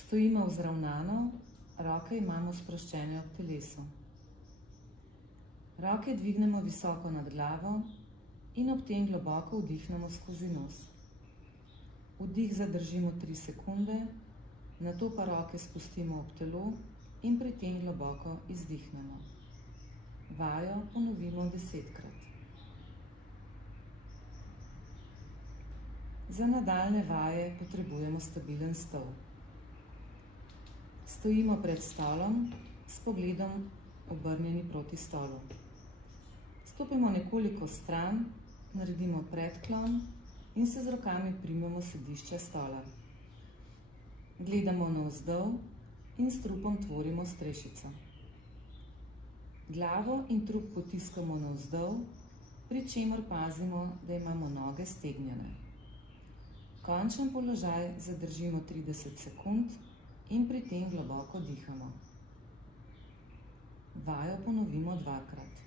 Stojimo vzravnano, roke imamo sproščene ob telesu. Roke dvignemo visoko nad glavo in ob tem globoko vdihnemo skozi nos. Vdih zadržimo 3 sekunde, nato pa roke spustimo ob telo in pri tem globoko izdihnemo. Vajo ponovimo 10-krat. Za nadaljnje vaje potrebujemo stabilen stol. Stojimo pred stolom s pogledom obrnjeni proti stolu. Stopimo nekoliko stran, naredimo predklon in se z rokami primemo sedišče stola. Gledamo navzdol in s trupom tvorimo strešico. Glavo in trup potiskamo navzdol, pri čemer pazimo, da imamo noge stegnjene. Končen položaj zadržimo 30 sekund in pri tem globoko dihamo. Vajo ponovimo 2-krat.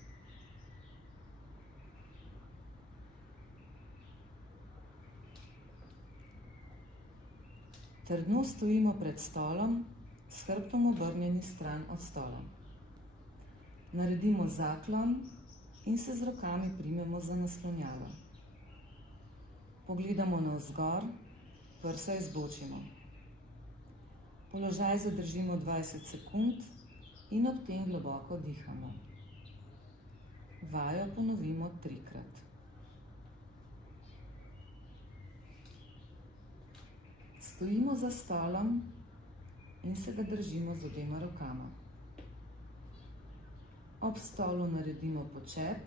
Trdno stojimo pred stolom, s hrbtom obrnjeni stran od stola. Naredimo zaklon in se z rokami primemo za naslonjalo. Pogledamo navzgor, prsa izbočimo. Položaj zadržimo 20 sekund in ob tem globoko dihamo. Vajo ponovimo 3-krat. Stojimo za stolom in se ga držimo z obema rokama. Ob stolu naredimo počep,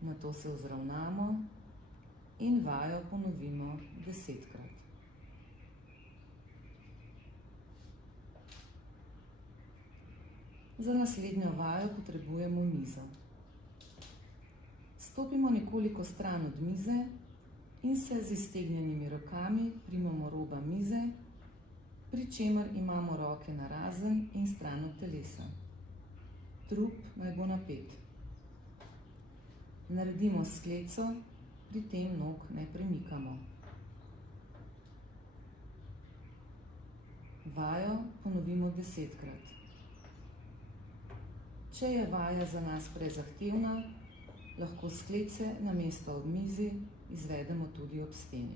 nato se vzravnamo in vajo ponovimo 10-krat. Za naslednjo vajo potrebujemo mizo. Stopimo nekoliko stran od mize in se z iztegnjenimi rokami primemo roba mize, pri čemer imamo roke narazen in stran od telesa. Trup naj bo napet. Naredimo skleco, pri tem nog ne premikamo. Vajo ponovimo 10-krat. Če je vaja za nas prezahtevna, lahko sklece namesto ob mizi izvedemo tudi ob steni.